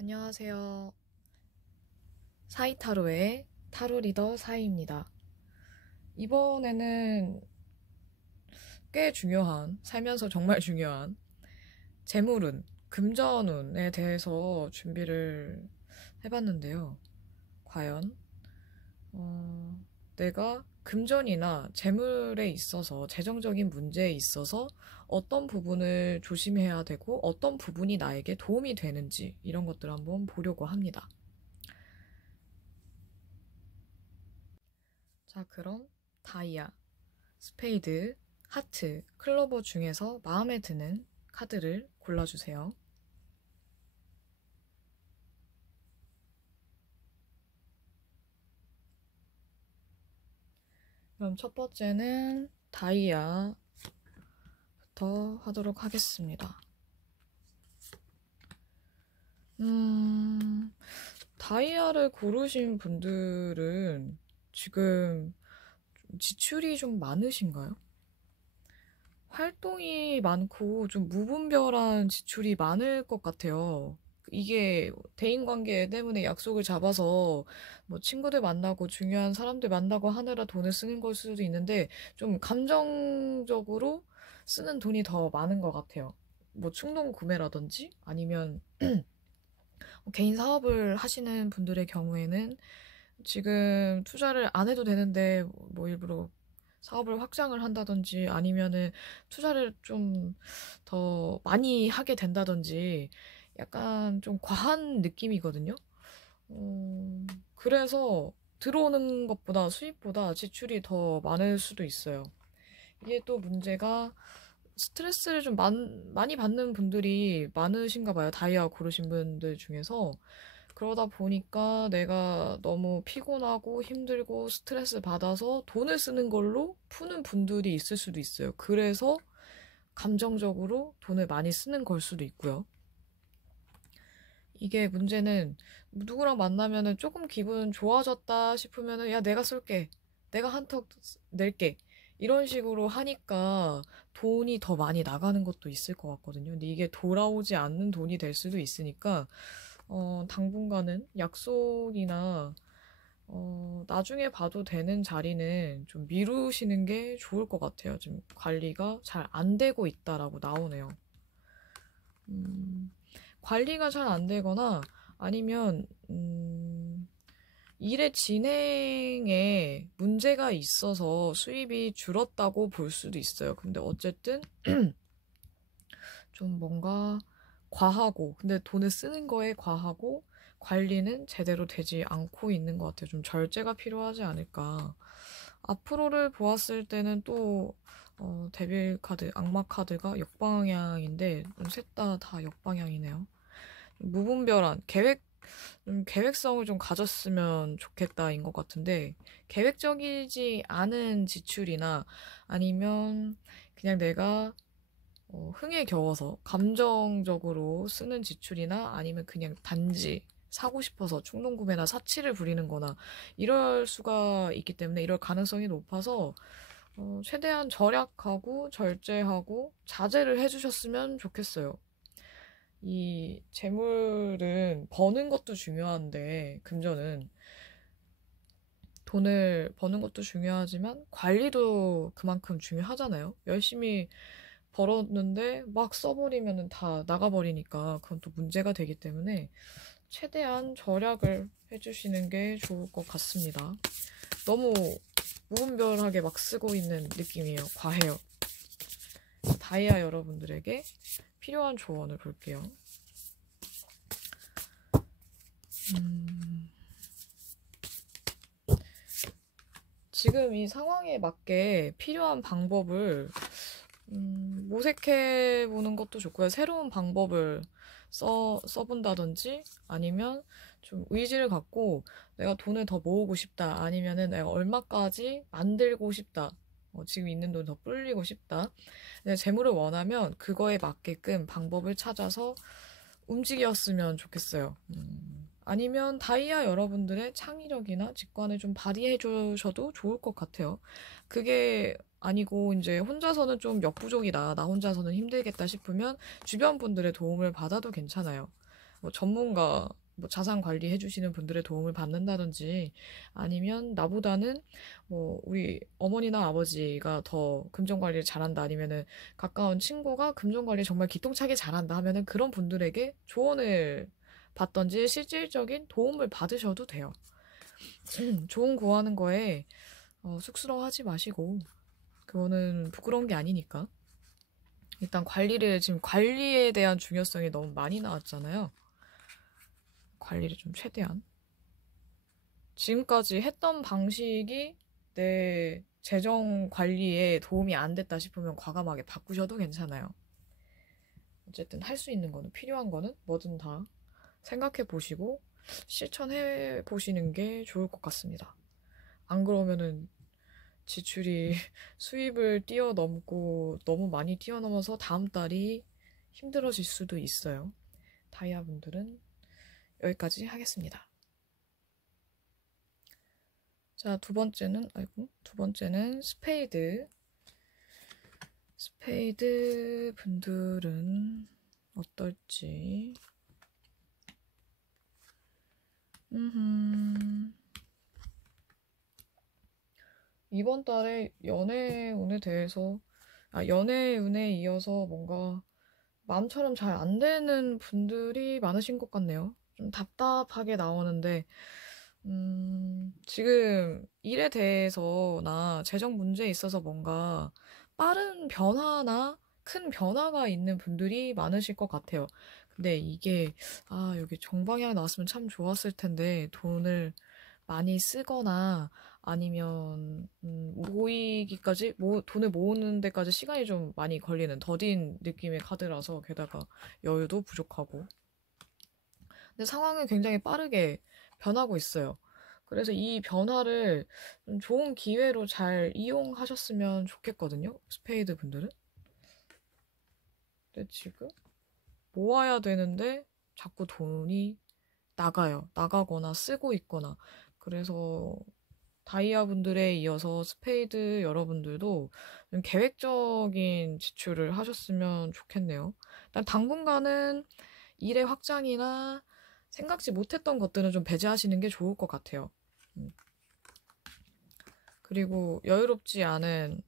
안녕하세요. 사이타로의 타로 리더 사이입니다. 이번에는 꽤 중요한, 살면서 정말 중요한 재물운, 금전운에 대해서 준비를 해봤는데요. 과연 내가 금전이나 재물에 있어서, 재정적인 문제에 있어서 어떤 부분을 조심해야 되고 어떤 부분이 나에게 도움이 되는지 이런 것들 한번 보려고 합니다. 자, 그럼 다이아, 스페이드, 하트, 클로버 중에서 마음에 드는 카드를 골라주세요. 그럼 첫 번째는 다이아부터 하도록 하겠습니다. 다이아를 고르신 분들은 지금 지출이 좀 많으신가요? 활동이 많고 좀 무분별한 지출이 많을 것 같아요. 이게 대인관계 때문에 약속을 잡아서 뭐 친구들 만나고 중요한 사람들 만나고 하느라 돈을 쓰는 걸 수도 있는데 좀 감정적으로 쓰는 돈이 더 많은 것 같아요. 뭐 충동 구매라든지 아니면 개인 사업을 하시는 분들의 경우에는 지금 투자를 안 해도 되는데 뭐 일부러 사업을 확장을 한다든지 아니면은 투자를 좀 더 많이 하게 된다든지 약간 좀 과한 느낌이거든요. 그래서 들어오는 것보다 수입보다 지출이 더 많을 수도 있어요. 이게 또 문제가 스트레스를 좀 많이 받는 분들이 많으신가 봐요. 다이아 고르신 분들 중에서. 그러다 보니까 내가 너무 피곤하고 힘들고 스트레스 받아서 돈을 쓰는 걸로 푸는 분들이 있을 수도 있어요. 그래서 감정적으로 돈을 많이 쓰는 걸 수도 있고요. 이게 문제는 누구랑 만나면은 조금 기분 좋아졌다 싶으면은 야, 내가 쏠게. 내가 한턱 낼게. 이런 식으로 하니까 돈이 더 많이 나가는 것도 있을 것 같거든요. 근데 이게 돌아오지 않는 돈이 될 수도 있으니까 당분간은 약속이나 나중에 봐도 되는 자리는 좀 미루시는 게 좋을 것 같아요. 지금 관리가 잘 안 되고 있다라고 나오네요. 관리가 잘 안 되거나 아니면 일의 진행에 문제가 있어서 수입이 줄었다고 볼 수도 있어요. 근데 어쨌든 좀 뭔가 과하고 근데 돈을 쓰는 거에 과하고 관리는 제대로 되지 않고 있는 것 같아요. 좀 절제가 필요하지 않을까. 앞으로를 보았을 때는 또 데빌 카드, 악마 카드가 역방향인데 셋 다 역방향이네요. 무분별한 계획성을 좀 가졌으면 좋겠다인 것 같은데 계획적이지 않은 지출이나 아니면 그냥 내가 흥에 겨워서 감정적으로 쓰는 지출이나 아니면 그냥 단지 사고 싶어서 충동구매나 사치를 부리는 거나 이럴 수가 있기 때문에 이럴 가능성이 높아서 최대한 절약하고 절제하고 자제를 해주셨으면 좋겠어요. 이 재물은 버는 것도 중요한데 금전은 돈을 버는 것도 중요하지만 관리도 그만큼 중요하잖아요. 열심히 벌었는데 막 써버리면 다 나가버리니까 그건 또 문제가 되기 때문에 최대한 절약을 해주시는 게 좋을 것 같습니다. 너무 무분별하게 막 쓰고 있는 느낌이에요. 과해요. 다이아 여러분들에게 필요한 조언을 볼게요. 지금 이 상황에 맞게 필요한 방법을 모색해보는 것도 좋고요. 새로운 방법을 써본다든지 아니면 좀 의지를 갖고 내가 돈을 더 모으고 싶다. 아니면은 내가 얼마까지 만들고 싶다. 지금 있는 돈 더 불리고 싶다. 내가 재물을 원하면 그거에 맞게끔 방법을 찾아서 움직였으면 좋겠어요. 아니면 다이아 여러분들의 창의력이나 직관을 좀 발휘해 주셔도 좋을 것 같아요. 그게 아니고 이제 혼자서는 좀 역부족이다. 나 혼자서는 힘들겠다 싶으면 주변 분들의 도움을 받아도 괜찮아요. 뭐 전문가, 뭐 자산 관리 해주시는 분들의 도움을 받는다든지 아니면 나보다는 뭐 우리 어머니나 아버지가 더 금전 관리를 잘한다 아니면은 가까운 친구가 금전 관리 정말 기똥차게 잘한다 하면은 그런 분들에게 조언을 받던지 실질적인 도움을 받으셔도 돼요. 조언 구하는 거에 쑥스러워하지 마시고 그거는 부끄러운 게 아니니까. 일단 지금 관리에 대한 중요성이 너무 많이 나왔잖아요. 관리를 좀 최대한. 지금까지 했던 방식이 내 재정 관리에 도움이 안 됐다 싶으면 과감하게 바꾸셔도 괜찮아요. 어쨌든 할 수 있는 거는, 필요한 거는 뭐든 다 생각해 보시고 실천해 보시는 게 좋을 것 같습니다. 안 그러면은 지출이 수입을 뛰어넘고 너무 많이 뛰어넘어서 다음 달이 힘들어질 수도 있어요. 다이아 분들은 여기까지 하겠습니다. 자, 두 번째는 스페이드. 스페이드 분들은 어떨지. 이번 달에 연애운에 대해서, 연애운에 이어서 뭔가 마음처럼 잘 안 되는 분들이 많으신 것 같네요. 좀 답답하게 나오는데, 지금 일에 대해서나 재정 문제에 있어서 뭔가 빠른 변화나 큰 변화가 있는 분들이 많으실 것 같아요. 근데 이게, 여기 정방향 나왔으면 참 좋았을 텐데, 돈을 많이 쓰거나 아니면, 돈을 모으는 데까지 시간이 좀 많이 걸리는 더딘 느낌의 카드라서 게다가 여유도 부족하고. 근데 상황은 굉장히 빠르게 변하고 있어요. 그래서 이 변화를 좀 좋은 기회로 잘 이용하셨으면 좋겠거든요. 스페이드 분들은. 근데 지금 모아야 되는데 자꾸 돈이 나가거나 쓰고 있거나. 그래서 다이아 분들에 이어서 스페이드 여러분들도 좀 계획적인 지출을 하셨으면 좋겠네요. 일단 당분간은 일의 확장이나 생각지 못했던 것들은 좀 배제하시는 게 좋을 것 같아요. 그리고 여유롭지 않은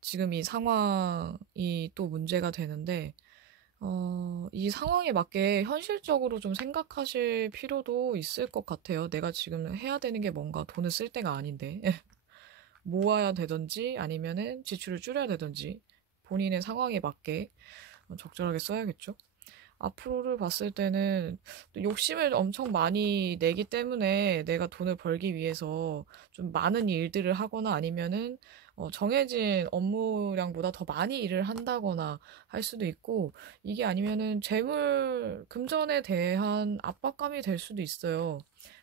지금 이 상황이 또 문제가 되는데, 이 상황에 맞게 현실적으로 좀 생각하실 필요도 있을 것 같아요. 내가 지금 해야 되는 게 뭔가 돈을 쓸 때가 아닌데. 모아야 되든지 아니면은 지출을 줄여야 되든지 본인의 상황에 맞게 적절하게 써야겠죠. 앞으로를 봤을 때는 욕심을 엄청 많이 내기 때문에 내가 돈을 벌기 위해서 좀 많은 일들을 하거나 아니면은 정해진 업무량보다 더 많이 일을 한다거나 할 수도 있고 이게 아니면은 금전에 대한 압박감이 될 수도 있어요.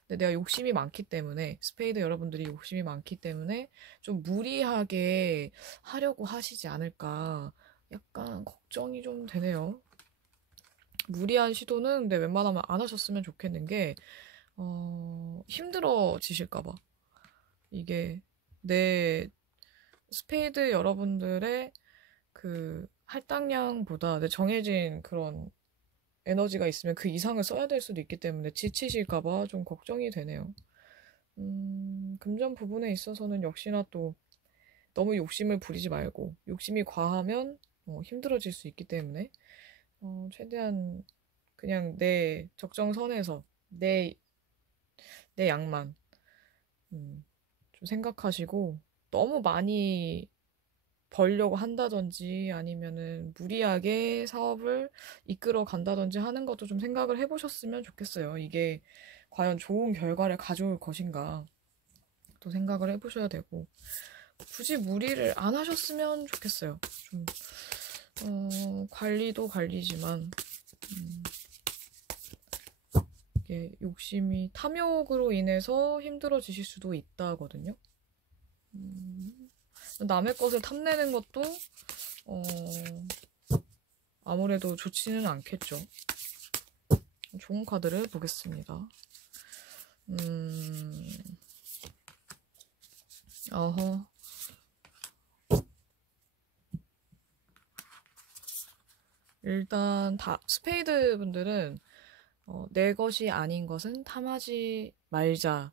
근데 내가 욕심이 많기 때문에 스페이드 여러분들이 욕심이 많기 때문에 좀 무리하게 하려고 하시지 않을까 약간 걱정이 좀 되네요. 무리한 시도는 근데 웬만하면 안 하셨으면 좋겠는 게, 힘들어지실까봐. 이게 내 스페이드 여러분들의 그 할당량보다 내 정해진 그런 에너지가 있으면 그 이상을 써야 될 수도 있기 때문에 지치실까봐 좀 걱정이 되네요. 금전 부분에 있어서는 역시나 또 너무 욕심을 부리지 말고 욕심이 과하면 힘들어질 수 있기 때문에 최대한 그냥 내 적정선에서 내 양만 좀 생각하시고 너무 많이 벌려고 한다든지 아니면은 무리하게 사업을 이끌어 간다든지 하는 것도 좀 생각을 해보셨으면 좋겠어요. 이게 과연 좋은 결과를 가져올 것인가 또 생각을 해보셔야 되고 굳이 무리를 안 하셨으면 좋겠어요. 좀 관리도 관리지만 이게 욕심이 탐욕으로 인해서 힘들어지실 수도 있다거든요. 남의 것을 탐내는 것도 아무래도 좋지는 않겠죠. 좋은 카드를 보겠습니다. 어허. 일단 스페이드 분들은 내 것이 아닌 것은 탐하지 말자를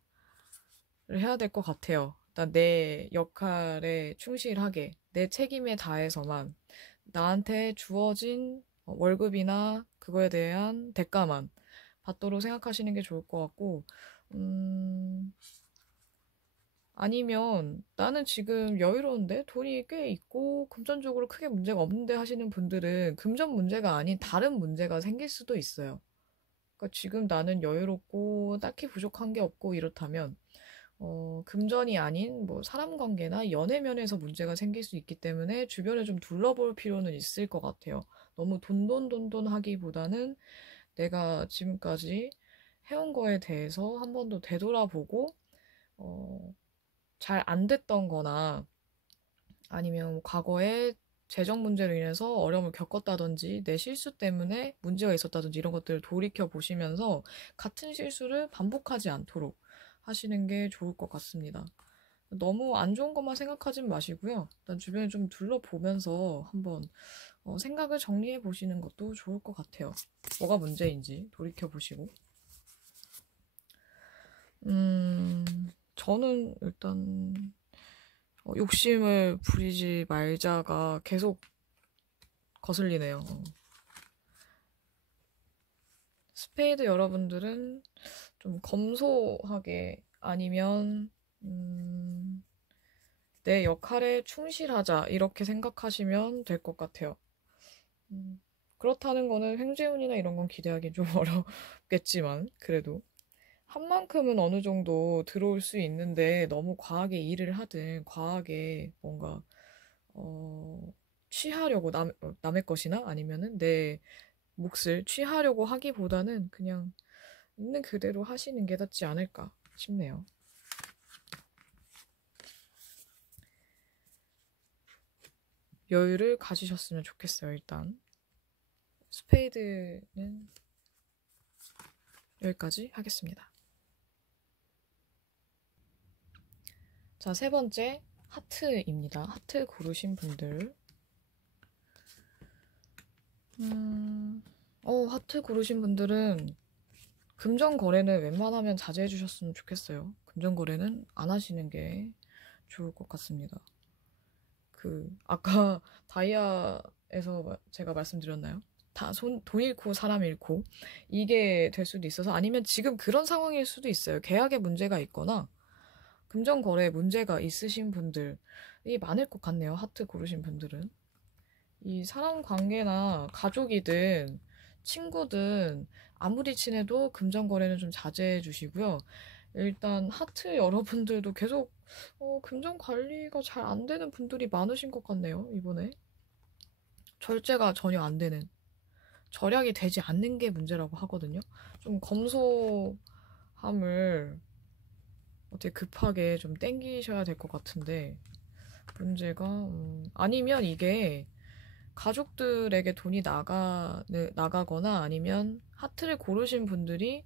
해야 될 것 같아요. 일단 내 역할에 충실하게 내 책임에 다해서만 나한테 주어진 월급이나 그거에 대한 대가만 받도록 생각하시는 게 좋을 것 같고, 음, 아니면 나는 지금 여유로운데 돈이 꽤 있고 금전적으로 크게 문제가 없는데 하시는 분들은 금전 문제가 아닌 다른 문제가 생길 수도 있어요. 그러니까 지금 나는 여유롭고 딱히 부족한 게 없고 이렇다면 금전이 아닌 뭐 사람 관계나 연애 면에서 문제가 생길 수 있기 때문에 주변에 좀 둘러볼 필요는 있을 것 같아요. 너무 돈돈 하기보다는 내가 지금까지 해온 거에 대해서 한 번 더 되돌아보고 어, 잘 안 됐던 거나 아니면 뭐 과거에 재정 문제로 인해서 어려움을 겪었다든지 내 실수 때문에 문제가 있었다든지 이런 것들을 돌이켜 보시면서 같은 실수를 반복하지 않도록 하시는 게 좋을 것 같습니다. 너무 안 좋은 것만 생각하진 마시고요. 일단 주변을 좀 둘러보면서 한번 생각을 정리해 보시는 것도 좋을 것 같아요. 뭐가 문제인지 돌이켜 보시고. 저는 일단 욕심을 부리지 말자가 계속 거슬리네요. 스페이드 여러분들은 좀 검소하게 아니면 내 역할에 충실하자 이렇게 생각하시면 될 것 같아요. 그렇다는 거는 횡재운이나 이런 건 기대하기 좀 어렵겠지만 그래도 한 만큼은 어느 정도 들어올 수 있는데 너무 과하게 일을 하든 과하게 뭔가 취하려고 남의 것이나 아니면은 내 몫을 취하려고 하기보다는 그냥 있는 그대로 하시는 게 낫지 않을까 싶네요. 여유를 가지셨으면 좋겠어요, 일단. 스페이드는 여기까지 하겠습니다. 자, 세 번째, 하트입니다. 하트 고르신 분들. 하트 고르신 분들은 금전 거래는 웬만하면 자제해 주셨으면 좋겠어요. 금전 거래는 안 하시는 게 좋을 것 같습니다. 아까 다이아에서 제가 말씀드렸나요? 돈 잃고 사람 잃고 이게 될 수도 있어서 아니면 지금 그런 상황일 수도 있어요. 계약에 문제가 있거나 금전 거래에 문제가 있으신 분들이 많을 것 같네요. 하트 고르신 분들은. 이 사람 관계나 가족이든 친구든 아무리 친해도 금전 거래는 좀 자제해 주시고요. 일단 하트 여러분들도 계속 금전 관리가 잘 안 되는 분들이 많으신 것 같네요, 이번에. 절제가 전혀 안 되는, 절약이 되지 않는 게 문제라고 하거든요. 좀 검소함을 어떻게 급하게 좀 땡기셔야 될 것 같은데, 문제가, 아니면 이게 가족들에게 돈이 나가거나 아니면 하트를 고르신 분들이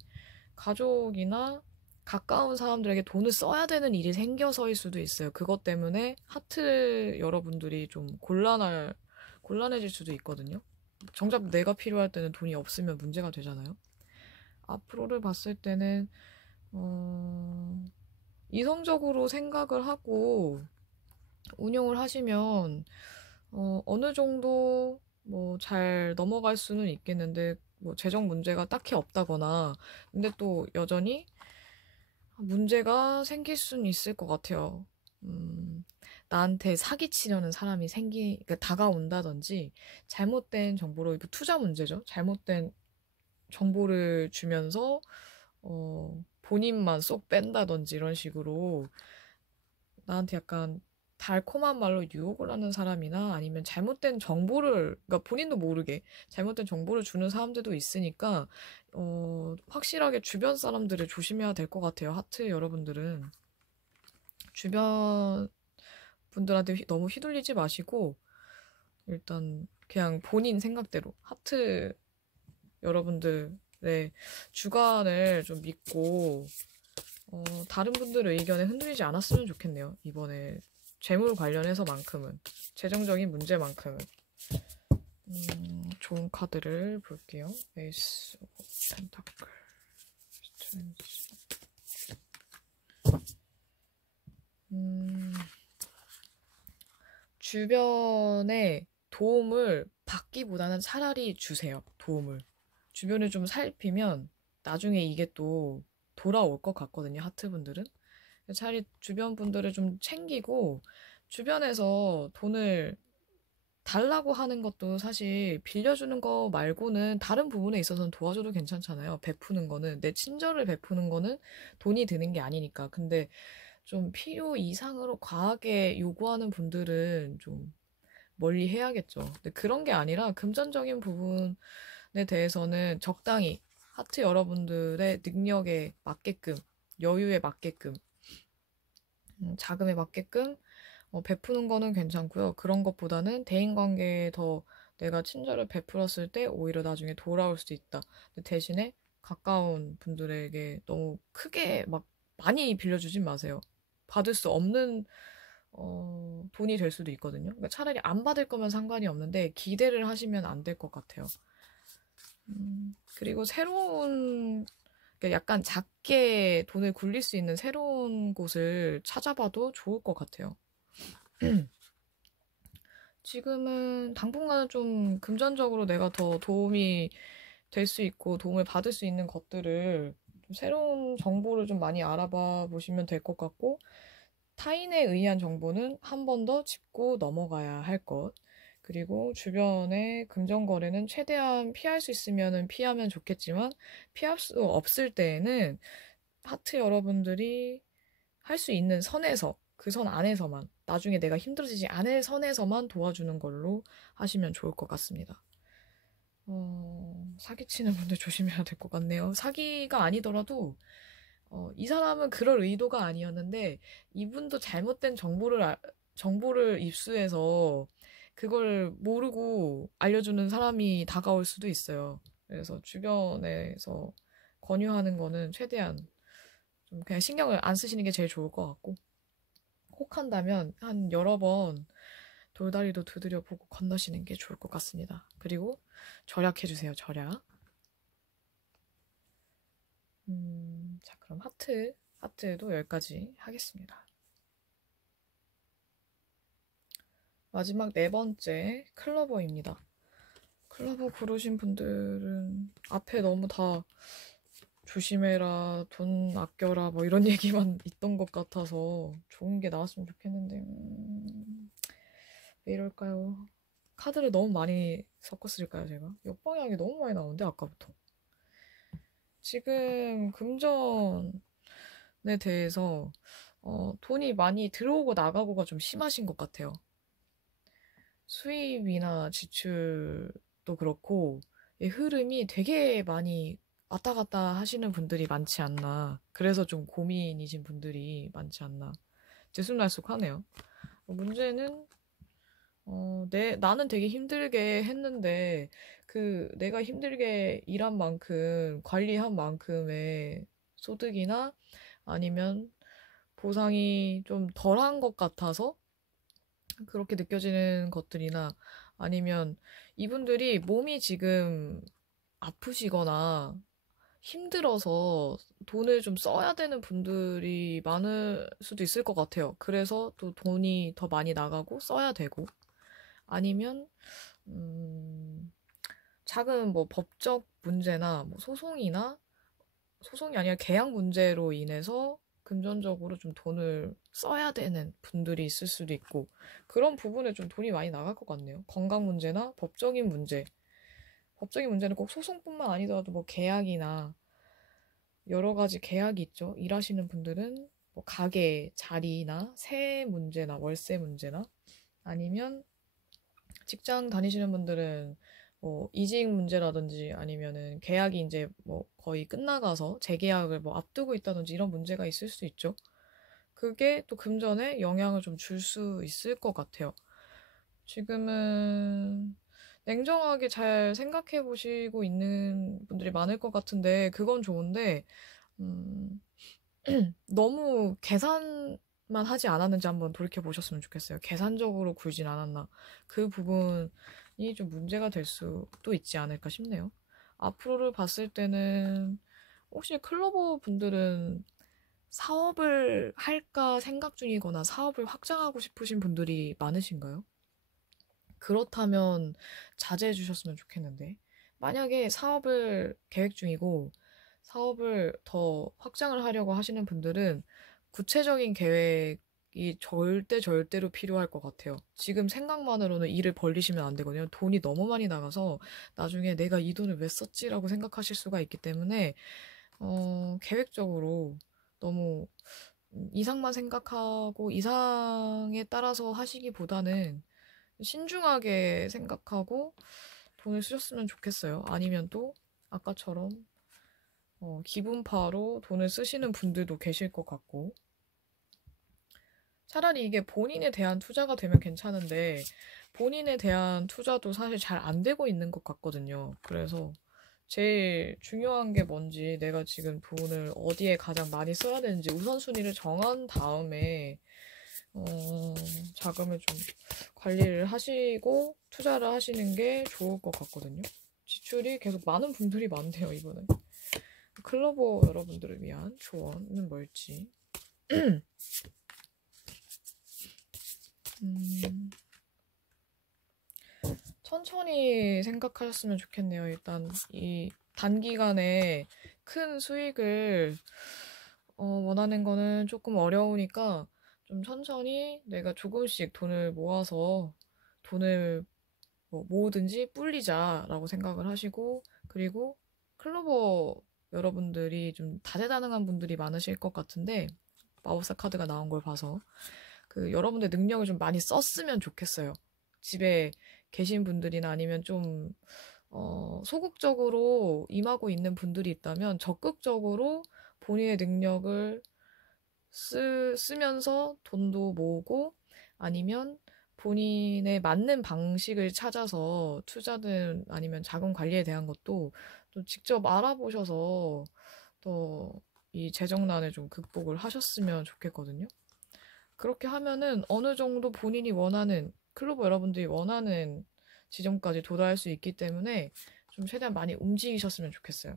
가족이나 가까운 사람들에게 돈을 써야 되는 일이 생겨서일 수도 있어요. 그것 때문에 하트 여러분들이 좀 곤란해질 수도 있거든요. 정작 내가 필요할 때는 돈이 없으면 문제가 되잖아요. 앞으로를 봤을 때는, 이성적으로 생각을 하고 운용을 하시면, 어느 정도 뭐 잘 넘어갈 수는 있겠는데, 뭐 재정 문제가 딱히 없다거나, 근데 또 여전히 문제가 생길 수는 있을 것 같아요. 나한테 사기치려는 사람이 그러니까 다가온다든지, 잘못된 정보로, 이거 투자 문제죠. 잘못된 정보를 주면서, 본인만 쏙 뺀다든지 이런 식으로 나한테 약간 달콤한 말로 유혹을 하는 사람이나 아니면 잘못된 정보를, 그러니까 본인도 모르게 잘못된 정보를 주는 사람들도 있으니까, 확실하게 주변 사람들을 조심해야 될 것 같아요. 하트 여러분들은. 주변 분들한테 너무 휘둘리지 마시고, 일단 그냥 본인 생각대로 하트 여러분들의 주관을 좀 믿고, 다른 분들의 의견에 흔들리지 않았으면 좋겠네요. 이번에 재물 관련해서만큼은, 재정적인 문제만큼은. 좋은 카드를 볼게요. 에이스 오브 펜타클, 스트레인지. 주변에 도움을 받기보다는 차라리 주세요. 도움을. 주변을 좀 살피면 나중에 이게 또 돌아올 것 같거든요. 하트분들은. 차라리 주변 분들을 좀 챙기고 주변에서 돈을 달라고 하는 것도 사실 빌려주는 거 말고는 다른 부분에 있어서는 도와줘도 괜찮잖아요. 베푸는 거는 내 친절을 베푸는 거는 돈이 드는 게 아니니까. 근데 좀 필요 이상으로 과하게 요구하는 분들은 좀 멀리 해야겠죠. 근데 그런 게 아니라 금전적인 부분에 대해서는 적당히 하트 여러분들의 능력에 맞게끔, 여유에 맞게끔, 자금에 맞게끔 베푸는 거는 괜찮고요. 그런 것보다는 대인관계에 더 내가 친절을 베풀었을 때 오히려 나중에 돌아올 수도 있다. 근데 대신에 가까운 분들에게 너무 크게 막 많이 빌려주진 마세요. 받을 수 없는 돈이 될 수도 있거든요. 그러니까 차라리 안 받을 거면 상관이 없는데 기대를 하시면 안 될 것 같아요. 그리고 새로운 그러니까 약간 작게 돈을 굴릴 수 있는 새로운 곳을 찾아봐도 좋을 것 같아요. 지금은 당분간은 좀 금전적으로 내가 더 도움이 될 수 있고 도움을 받을 수 있는 것들을 좀 새로운 정보를 좀 많이 알아봐 보시면 될 것 같고 타인에 의한 정보는 한 번 더 짚고 넘어가야 할 것. 그리고 주변의 금전거래는 최대한 피할 수 있으면 피하면 좋겠지만 피할 수 없을 때에는 하트 여러분들이 할 수 있는 선에서 그 선 안에서만 나중에 내가 힘들어지지 않을 선에서만 도와주는 걸로 하시면 좋을 것 같습니다. 사기치는 분들 조심해야 될 것 같네요. 사기가 아니더라도 이 사람은 그럴 의도가 아니었는데 이분도 잘못된 정보를 입수해서 그걸 모르고 알려주는 사람이 다가올 수도 있어요. 그래서 주변에서 권유하는 거는 최대한 좀 그냥 신경을 안 쓰시는 게 제일 좋을 것 같고 혹한다면 한 여러 번 돌다리도 두드려 보고 건너시는 게 좋을 것 같습니다. 그리고 절약해주세요. 절약. 자, 그럼 하트도 여기까지 하겠습니다. 마지막 네 번째 클로버입니다. 클로버 고르신 분들은 앞에 너무 다 조심해라, 돈 아껴라 뭐 이런 얘기만 있던 것 같아서 좋은 게 나왔으면 좋겠는데 왜 이럴까요? 카드를 너무 많이 섞었을까요, 제가? 역방향이 너무 많이 나오는데 아까부터. 지금 금전에 대해서 돈이 많이 들어오고 나가고가 좀 심하신 것 같아요. 수입이나 지출도 그렇고 이 흐름이 되게 많이 왔다 갔다 하시는 분들이 많지 않나. 그래서 좀 고민이신 분들이 많지 않나. 들쑥날쑥하네요. 문제는 나는 되게 힘들게 했는데 내가 힘들게 일한 만큼 관리한 만큼의 소득이나 아니면 보상이 좀 덜한 것 같아서 그렇게 느껴지는 것들이나 아니면 이분들이 몸이 지금 아프시거나 힘들어서 돈을 좀 써야 되는 분들이 많을 수도 있을 것 같아요. 그래서 또 돈이 더 많이 나가고 써야 되고 아니면 작은 뭐 법적 문제나 뭐 소송이 아니라 계약 문제로 인해서 금전적으로 좀 돈을 써야 되는 분들이 있을 수도 있고 그런 부분에 좀 돈이 많이 나갈 것 같네요. 건강 문제나 법적인 문제. 법적인 문제는 꼭 소송뿐만 아니더라도 뭐 계약이나 여러 가지 계약이 있죠. 일하시는 분들은 뭐 가게 자리나 세 문제나 월세 문제나 아니면 직장 다니시는 분들은 뭐 이직 문제라든지 아니면은 계약이 이제 뭐 거의 끝나가서 재계약을 뭐 앞두고 있다든지 이런 문제가 있을 수 있죠. 그게 또 금전에 영향을 좀 줄 수 있을 것 같아요. 지금은 냉정하게 잘 생각해 보시고 있는 분들이 많을 것 같은데 그건 좋은데 음, 너무 계산만 하지 않았는지 한번 돌이켜 보셨으면 좋겠어요. 계산적으로 굴진 않았나. 그 부분에 좀 문제가 될 수도 있지 않을까 싶네요. 앞으로를 봤을 때는 혹시 클로버 분들은 사업을 할까 생각 중이거나 사업을 확장하고 싶으신 분들이 많으신가요? 그렇다면 자제해 주셨으면 좋겠는데. 만약에 사업을 계획 중이고 사업을 더 확장을 하려고 하시는 분들은 구체적인 계획이 절대로 필요할 것 같아요. 지금 생각만으로는 일을 벌리시면 안 되거든요. 돈이 너무 많이 나가서 나중에 내가 이 돈을 왜 썼지라고 생각하실 수가 있기 때문에 계획적으로 너무 이상만 생각하고 이상에 따라서 하시기보다는 신중하게 생각하고 돈을 쓰셨으면 좋겠어요. 아니면 또 아까처럼 기분파로 돈을 쓰시는 분들도 계실 것 같고 차라리 이게 본인에 대한 투자가 되면 괜찮은데 본인에 대한 투자도 사실 잘 안 되고 있는 것 같거든요. 그래서 제일 중요한 게 뭔지 내가 지금 돈을 어디에 가장 많이 써야 되는지 우선순위를 정한 다음에 자금을 좀 관리를 하시고 투자를 하시는 게 좋을 것 같거든요. 지출이 계속 많은 분들이 많대요, 이번에. 클로버 여러분들을 위한 조언은 뭘지. 천천히 생각하셨으면 좋겠네요. 일단 이 단기간에 큰 수익을 원하는 거는 조금 어려우니까 좀 천천히 내가 조금씩 돈을 모아서 돈을 뭐 모으든지 불리자라고 생각을 하시고 그리고 클로버 여러분들이 좀 다재다능한 분들이 많으실 것 같은데 마법사 카드가 나온 걸 봐서 그 여러분들 능력을 좀 많이 썼으면 좋겠어요. 집에 계신 분들이나 아니면 좀 소극적으로 임하고 있는 분들이 있다면 적극적으로 본인의 능력을 쓰면서 돈도 모으고 아니면 본인의 맞는 방식을 찾아서 투자든 아니면 자금 관리에 대한 것도 또 직접 알아보셔서 또 이 재정난을 좀 극복을 하셨으면 좋겠거든요. 그렇게 하면은 어느 정도 본인이 원하는 클로버 여러분들이 원하는 지점까지 도달할 수 있기 때문에 좀 최대한 많이 움직이셨으면 좋겠어요.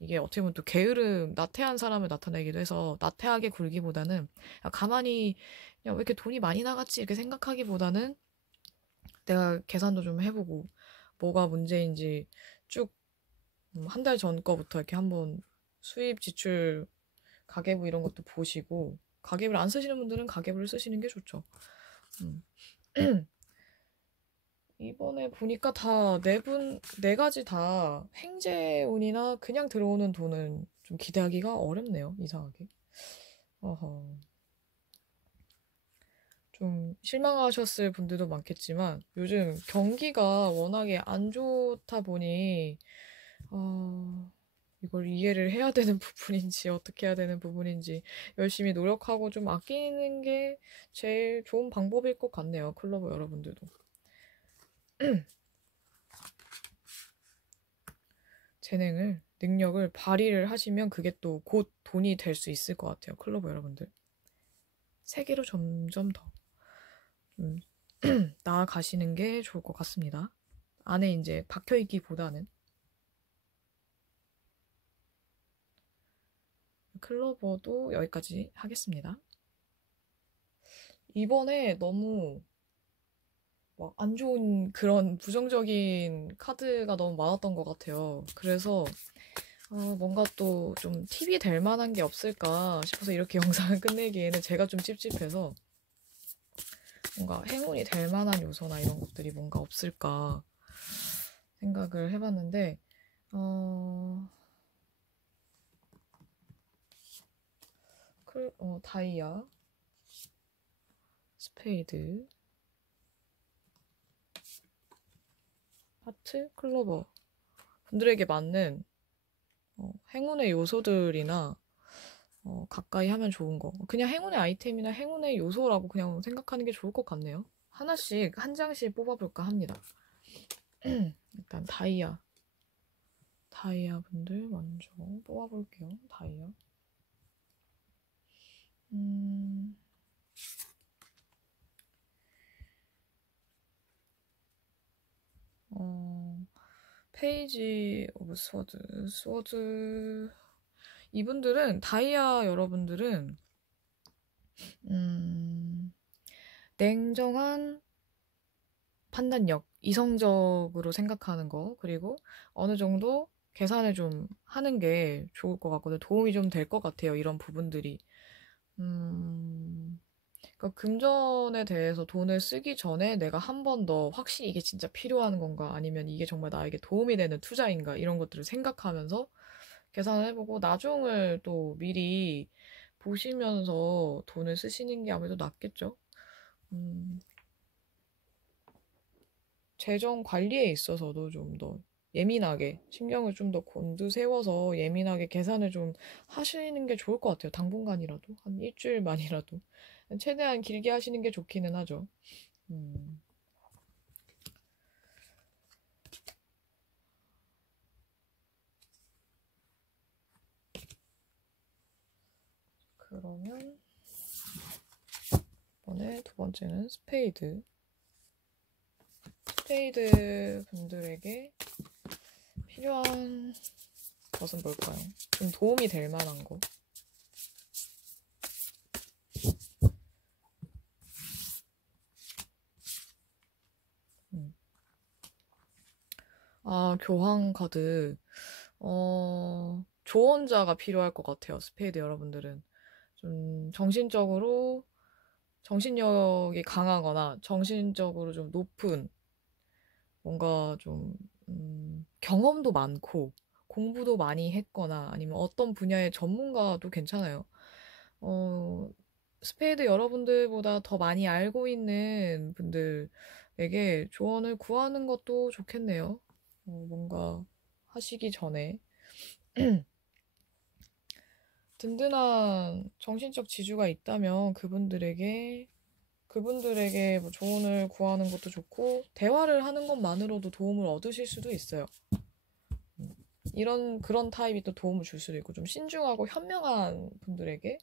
이게 어떻게 보면 또 게으름, 나태한 사람을 나타내기도 해서 나태하게 굴기보다는 가만히 그냥 왜 이렇게 돈이 많이 나갔지 이렇게 생각하기보다는 내가 계산도 좀 해보고 뭐가 문제인지 쭉 한 달 전 거부터 이렇게 한번 수입, 지출, 가계부 이런 것도 보시고 가계부를 안 쓰시는 분들은 가계부를 쓰시는 게 좋죠. 음. 이번에 보니까 다 네 가지 다 행재운이나 그냥 들어오는 돈은 좀 기대하기가 어렵네요. 이상하게. 어허. 좀 실망하셨을 분들도 많겠지만 요즘 경기가 워낙에 안 좋다 보니 이걸 이해를 해야 되는 부분인지 어떻게 해야 되는 부분인지 열심히 노력하고 좀 아끼는 게 제일 좋은 방법일 것 같네요. 클로버 여러분들도. 재능을, 능력을 발휘를 하시면 그게 또 곧 돈이 될 수 있을 것 같아요. 클로버 여러분들. 세계로 점점 더 나아가시는 게 좋을 것 같습니다. 안에 이제 박혀있기보다는. 클로버도 여기까지 하겠습니다. 이번에 너무 막 안 좋은 그런 부정적인 카드가 너무 많았던 것 같아요. 그래서 뭔가 또 좀 팁이 될 만한 게 없을까 싶어서 이렇게 영상을 끝내기에는 제가 좀 찝찝해서 뭔가 행운이 될 만한 요소나 이런 것들이 뭔가 없을까 생각을 해봤는데 다이아, 스페이드, 하트, 클로버 분들에게 맞는 행운의 요소들이나 가까이 하면 좋은 거 그냥 행운의 아이템이나 행운의 요소라고 그냥 생각하는 게 좋을 것 같네요. 하나씩 한 장씩 뽑아볼까 합니다. 일단 다이아 분들 먼저 뽑아볼게요. 다이아 페이지 오브 스워드 이분들은 다이아 여러분들은 냉정한 판단력, 이성적으로 생각하는 거, 그리고 어느 정도 계산을 좀 하는 게 좋을 것 같거든요. 도움이 좀 될 것 같아요. 이런 부분들이. 그러니까 금전에 대해서 돈을 쓰기 전에 내가 한 번 더 확실히 이게 진짜 필요한 건가, 아니면 이게 정말 나에게 도움이 되는 투자인가, 이런 것들을 생각하면서 계산을 해보고 나중을 또 미리 보시면서 돈을 쓰시는 게 아무래도 낫겠죠. 재정 관리에 있어서도 좀 더 예민하게 신경을 좀 더 곤두세워서 예민하게 계산을 좀 하시는 게 좋을 것 같아요. 당분간이라도 한 일주일만이라도 최대한 길게 하시는 게 좋기는 하죠. 음, 그러면 이번에 두 번째는 스페이드 분들에게 필요한 것은 뭘까요? 좀 도움이 될 만한 거. 교황 카드. 조언자가 필요할 것 같아요. 스페이드 여러분들은. 좀 정신력이 강하거나 정신적으로 좀 높은, 뭔가 좀, 경험도 많고, 공부도 많이 했거나, 아니면 어떤 분야의 전문가도 괜찮아요. 어, 스페이드 여러분들보다 더 많이 알고 있는 분들에게 조언을 구하는 것도 좋겠네요. 뭔가 하시기 전에. 든든한 정신적 지주가 있다면 그분들에게 뭐 조언을 구하는 것도 좋고, 대화를 하는 것만으로도 도움을 얻으실 수도 있어요. 그런 타입이 또 도움을 줄 수도 있고, 좀 신중하고 현명한 분들에게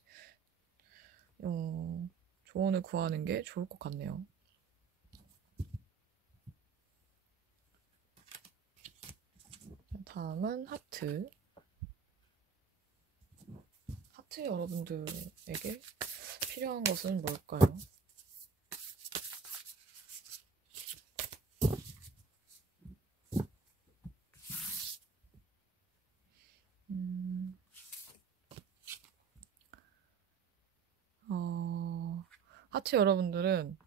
조언을 구하는 게 좋을 것 같네요. 다음은 하트. 하트 여러분들에게 필요한 것은 뭘까요? 하트 여러분들은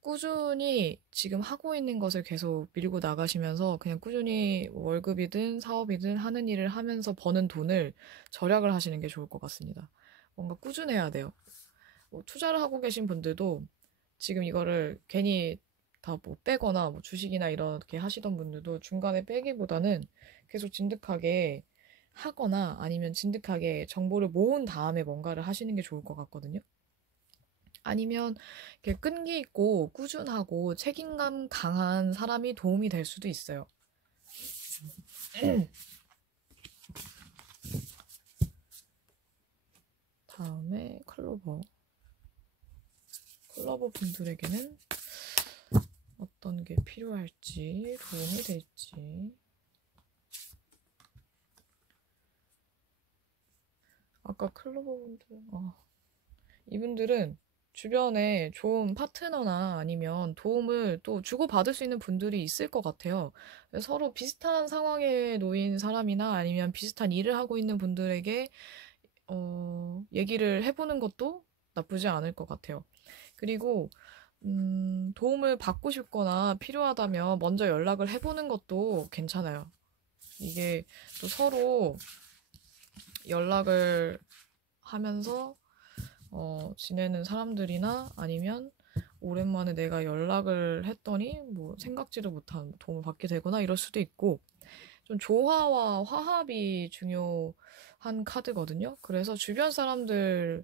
꾸준히 지금 하고 있는 것을 계속 밀고 나가시면서 그냥 꾸준히 월급이든 사업이든 하는 일을 하면서 버는 돈을 절약을 하시는 게 좋을 것 같습니다. 뭔가 꾸준해야 돼요. 뭐 투자를 하고 계신 분들도 지금 이거를 괜히 다 뭐 빼거나 뭐 주식이나 이렇게 하시던 분들도 중간에 빼기보다는 계속 진득하게 하거나, 아니면 진득하게 정보를 모은 다음에 뭔가를 하시는 게 좋을 것 같거든요. 아니면 이렇게 끈기 있고 꾸준하고 책임감 강한 사람이 도움이 될 수도 있어요. 다음에 클로버 분들에게는 어떤 게 필요할지, 도움이 될지. 아까 클로버 분들, 이분들은 주변에 좋은 파트너나 아니면 도움을 또 주고받을 수 있는 분들이 있을 것 같아요. 서로 비슷한 상황에 놓인 사람이나 아니면 비슷한 일을 하고 있는 분들에게 얘기를 해보는 것도 나쁘지 않을 것 같아요. 그리고 도움을 받고 싶거나 필요하다면 먼저 연락을 해보는 것도 괜찮아요. 이게 또 서로 연락을 하면서 지내는 사람들이나, 아니면 오랜만에 내가 연락을 했더니 뭐 생각지도 못한 도움을 받게 되거나 이럴 수도 있고, 좀 조화와 화합이 중요한 카드거든요. 그래서 주변 사람들에게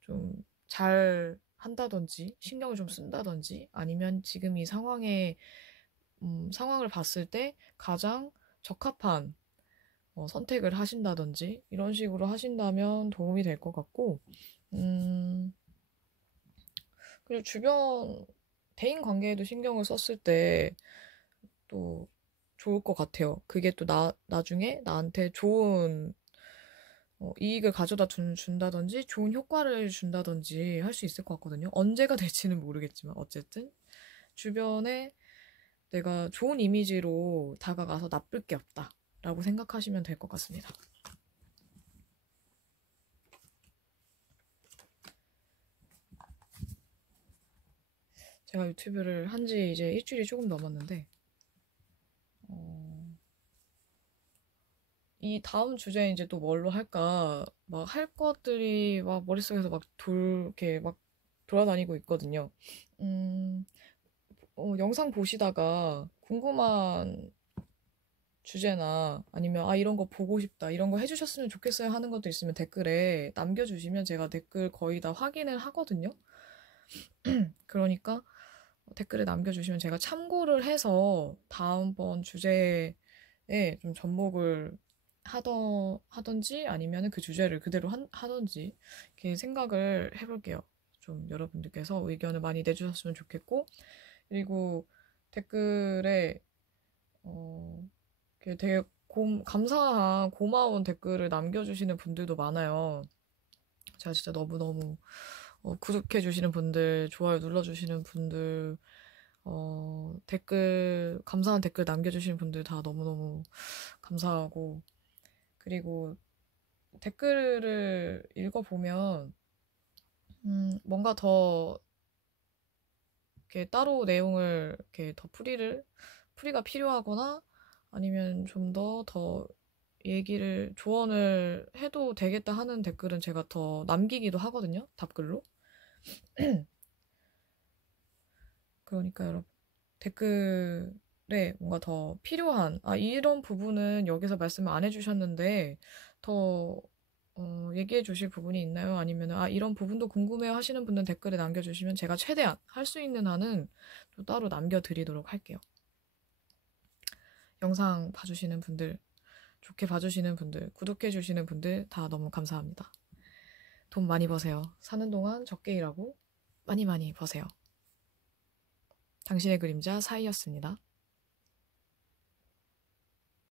좀 잘 한다든지 신경을 좀 쓴다든지, 아니면 지금 이 상황을 봤을 때 가장 적합한 선택을 하신다든지 이런 식으로 하신다면 도움이 될 것 같고, 그리고 주변 대인 관계에도 신경을 썼을 때 또 좋을 것 같아요. 그게 또 나중에 나한테 좋은 이익을 가져다 준다든지 좋은 효과를 준다든지 할 수 있을 것 같거든요. 언제가 될지는 모르겠지만 어쨌든 주변에 내가 좋은 이미지로 다가가서 나쁠 게 없다라고 생각하시면 될 것 같습니다. 제가 유튜브를 한 지 이제 일주일이 조금 넘었는데 이 다음 주제 이제 또 뭘로 할까 막 할 것들이 막 머릿속에서 이렇게 막 돌아다니고 있거든요. 음, 영상 보시다가 궁금한 주제나 아니면 이런 거 보고 싶다 이런 거 해주셨으면 좋겠어요 하는 것도 있으면 댓글에 남겨주시면 제가 댓글 거의 다 확인을 하거든요. 그러니까 댓글에 남겨주시면 제가 참고를 해서 다음번 주제에 좀 접목을 하던지 아니면 그 주제를 그대로 하던지 이렇게 생각을 해볼게요. 좀 여러분들께서 의견을 많이 내주셨으면 좋겠고, 그리고 댓글에 되게 감사한 고마운 댓글을 남겨주시는 분들도 많아요. 제가 진짜 너무너무 구독해주시는 분들, 좋아요 눌러주시는 분들, 감사한 댓글 남겨주시는 분들 다 너무너무 감사하고, 그리고 댓글을 읽어보면, 뭔가 더, 이렇게 따로 내용을, 이렇게 더 풀이가 필요하거나, 아니면 좀 더 조언을 해도 되겠다 하는 댓글은 제가 더 남기기도 하거든요. 답글로. 그러니까 여러분, 댓글에 뭔가 더 필요한, 이런 부분은 여기서 말씀을 안 해주셨는데, 더, 얘기해 주실 부분이 있나요? 아니면, 이런 부분도 궁금해요 하시는 분들 댓글에 남겨주시면 제가 최대한 할 수 있는 한은 또 따로 남겨드리도록 할게요. 영상 봐주시는 분들, 좋게 봐주시는 분들, 구독해주시는 분들 다 너무 감사합니다. 돈 많이 버세요. 사는 동안 적게 일하고 많이 많이 버세요. 당신의 그림자 사이였습니다.